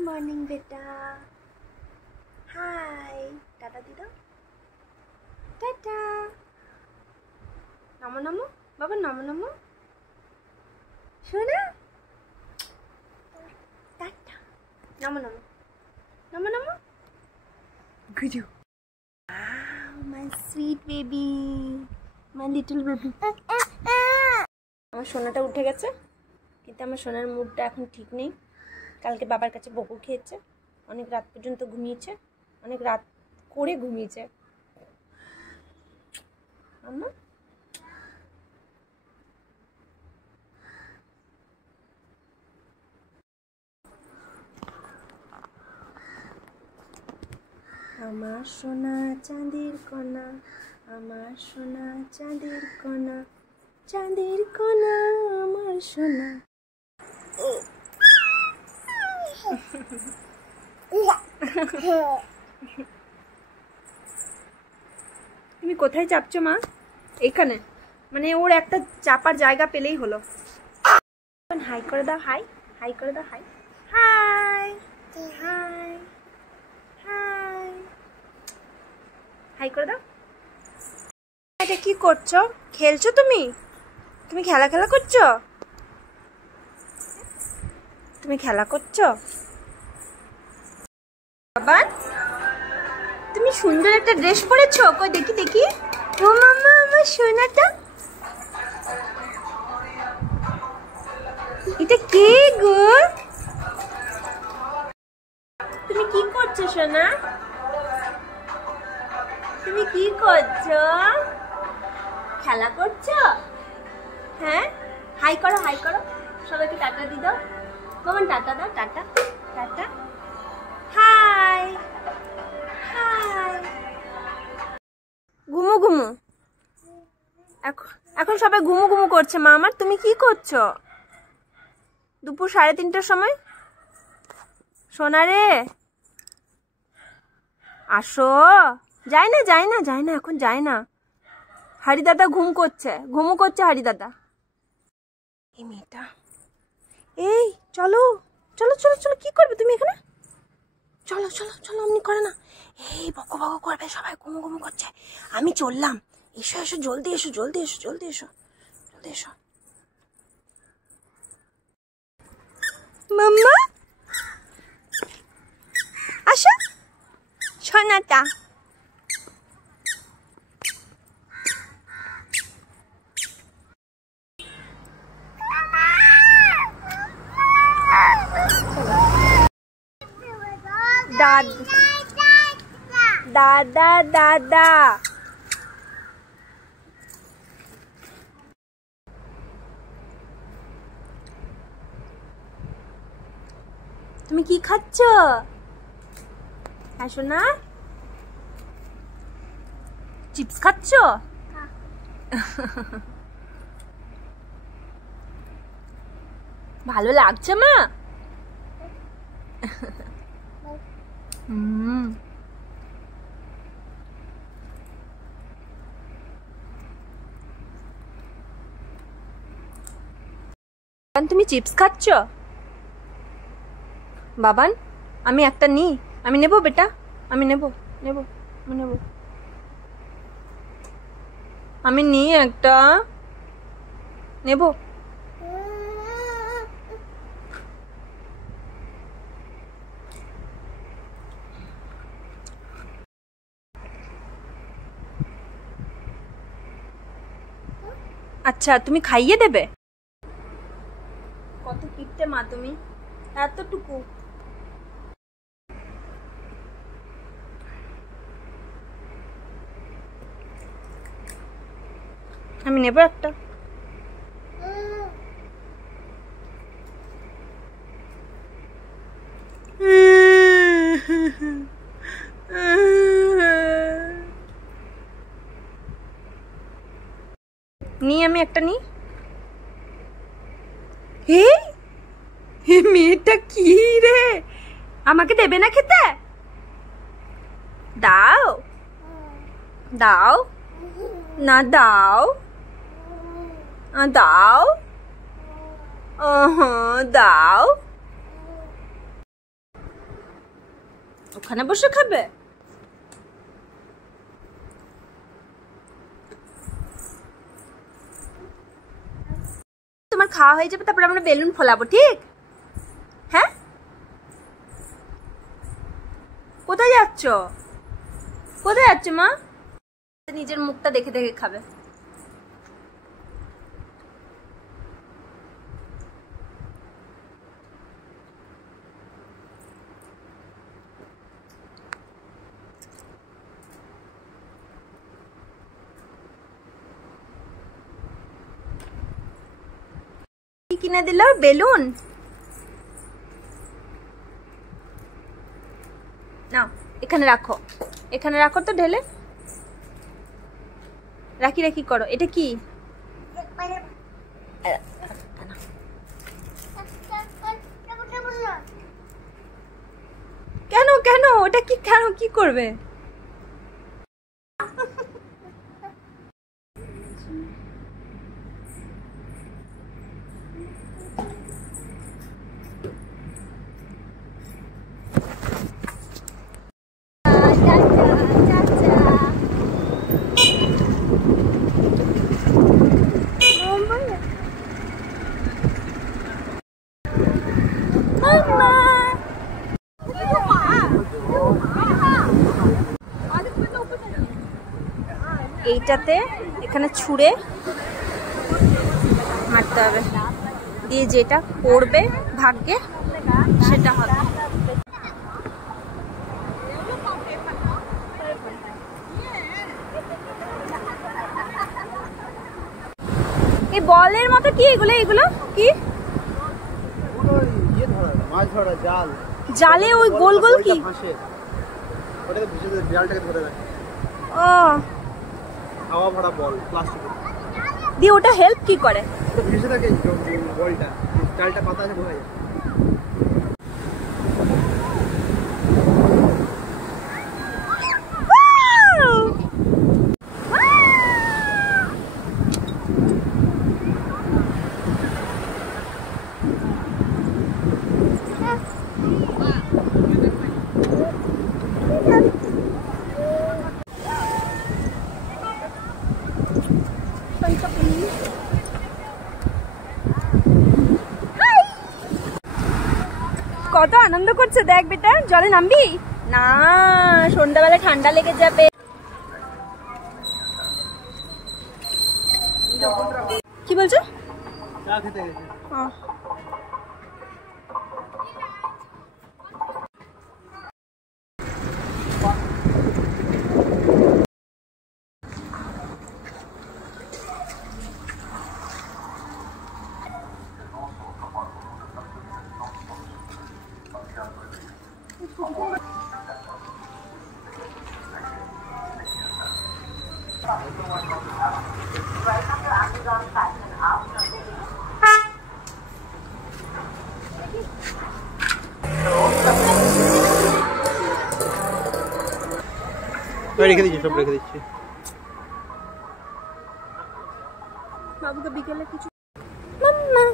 Morning बेटा। हाय टाटा दी दो, टाटा। नमो नमो बाबा, नमो नमो सोना, Tata. Namo Namo Namo Namo Gujju. My sweet baby, my little baby. আমার সোনাটা উঠে গেছে, কিন্তু আমার সোনার মুডটা এখন ঠিক নেই। কালকে বাবার কাছে বকু খেয়েছে, অনেক রাত পর্যন্ত ঘুমিয়েছে, অনেক রাত করে ঘুমিয়েছে। আম্মা আমার সোনা চাঁদের কণা, আমার সোনা চাঁদের কণা, চাঁদের কণা আমার সোনা। তুমি কোথায় চাপছো মা? এখানে, মানে ওর একটা চাপার জায়গা পেলেই হলো। হাই করে দাও, হাই হাই করে দাও, high high high high high করে দাও। এটা কি করছো? খেলছো তুমি? তুমি খেলা করছো? তুমি খেলা করছো? বাবা তুমি সুন্দর একটা ড্রেস পরেছো, কই দেখি দেখি। ও মাম্মা, আমার সোনাটা। এটা কে গো? তুমি কি করছো সোনা? তুমি কি করছো? খেলা করছো? হ্যাঁ, হাই করো, হাই করো, সবাইকে টাটা দি দাও। কমন টাটা দাও, টাটা টাটা, হাই হাই। ঘুমু ঘুমু, এখন সবাই ঘুমু ঘুমু করছে। মা আমার, তুমি কি করছো দুপুর 3:30টার সময়? সোনা রে আসো। যাই না যাই না যাই না, এখন যাই না। হারি দাদা ঘুমু করছে হারি দাদা। এই মেয়েটা, এই চলো চলো চলো চলো, কি করবে তুমি এখানে? চলো চলো চলো, অমনি করে না। এই বকো বকো করবে, সবাই ঘুমু ঘুমু করছে। আমি চললাম। এসো এসো, জলদি এসো, জলদি এসো, জলদি এসো, জলদি এসো। মাম্মা আসো, সোনাটা। দাদা দাদা, তুমি কি খাচ্ছ? আসো না, চিপস খাচ্ছ? ভালো লাগছে মা? তুমি চিপস খাচ্ছ? বাবান আমি একটা নিই, আমি নেব বেটা, আমি নেব নেব আমি নেব, আমি নিই একটা, নেব। আচ্ছা তুমি খাইয়ে দেবে? কত কিপটে মা তুমি, এতটুকু। আমি নেব একটা। নিই, আমি একটা নিই। মেয়েটা কি রে, আমাকে দেবে না খেতে? দাও দাও না, দাও দাও, দাও। ওখানে বসে খাবে? তোমার খাওয়া হয়ে যাবে, তারপর আমরা বেলুন ফোলাবো, ঠিক? হ্যাঁ, কোথায় যাচ্ছ? কোথায় যাচ্ছ মা? নিজের মুখটা দেখে দেখে খাবে। কি কিনে দিল? বেলুন। না, এখানে রাখো, এখানে রাখো তো, ঢেলে রাখি রাখি করো। এটা কি? কেন কেন ওটা কি? কেন কি করবে? এইটাতে এখানে ছুঁড়ে মারতে হবে, দিয়ে যেটা পড়বে ভাগ্যে সেটা হবে। এই বলের মতো কি এগুলো? এগুলো কি? মাছ ধরা জাল। জালে ওই গোল গোল কি? ওটাকে ভিজে দিয়ে জালটাকে ধরে রাখে। ও, হাওয়া ভরা বল, প্লাস্টিক দিয়ে ওটা হেল্প কি করে? তো ভিজে থাকে বলটা, জালটা পাতা আছে বোঝা যায়। কত আনন্দ করছে দেখ বেটা। জলে নামবি না, সন্ধ্যাবেলা ঠান্ডা লেগে যাবে। কি বলছো? চা খেতে গেছে। রেখে দিচ্ছি, সব রেখে দিচ্ছি। বাবুকে বিকেলে কিছু মাম্মা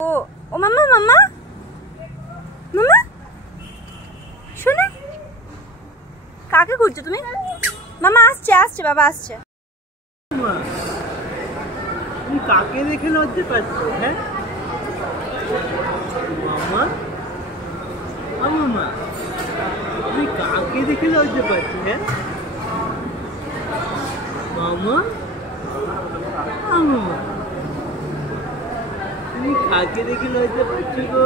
ও মাম্মা মাম্মা মাম্মা শোনো, কাকে খুঁজছো তুমি? মামা আসছে আসছে, বাবা আসছে। তুমি কাকে দেখে লজ্জা পাচ্ছ? হ্যাঁ মামা, মামা তুমি কাকে দেখে লজ্জা পাচ্ছ? হ্যাঁ মামা, মামা তুমি কাকে দেখে লজ্জা পাচ্ছ গো?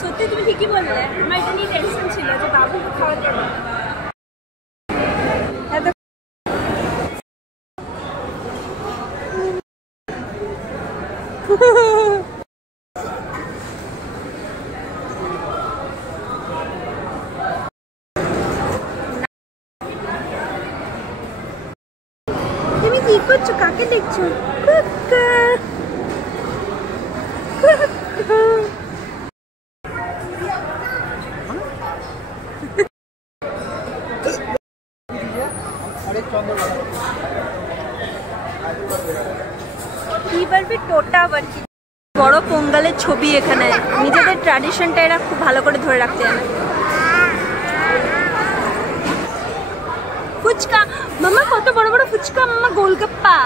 সত্যি তুমি ঠিকই বললে, আমার এটা নিয়ে টেনশন ছিল যে বাবুকে খাওয়াতে হবে। তুমি কি করছো? কাকে দেখছো? কুক্কা কুক্কা। কি বলবি টোটা বলছি। বড় পোঙ্গালের ছবি এখানে, নিজেদের ট্র্যাডিশনটা এরা খুব ভালো করে ধরে রাখতে জানে। ফুচকা মামা, কত বড় বড় ফুচকা মামা, গোলগাপ্পা।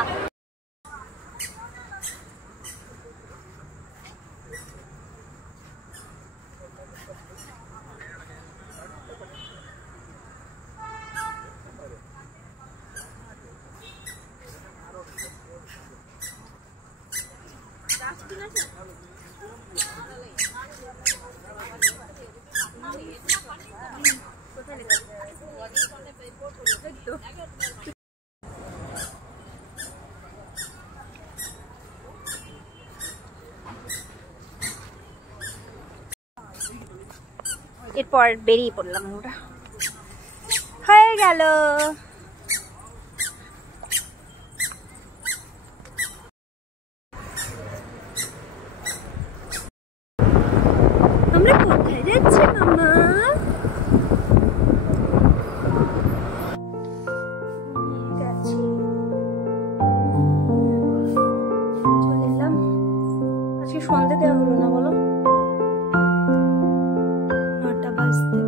এরপর বেরিয়ে পড়লাম আমরা, হয়ে গেল। আমরা কোথায় যাচ্ছি মামা? চলে এলাম। আজকে সন্ধে দেওয়া হলো না বলো, 9টা বাজতে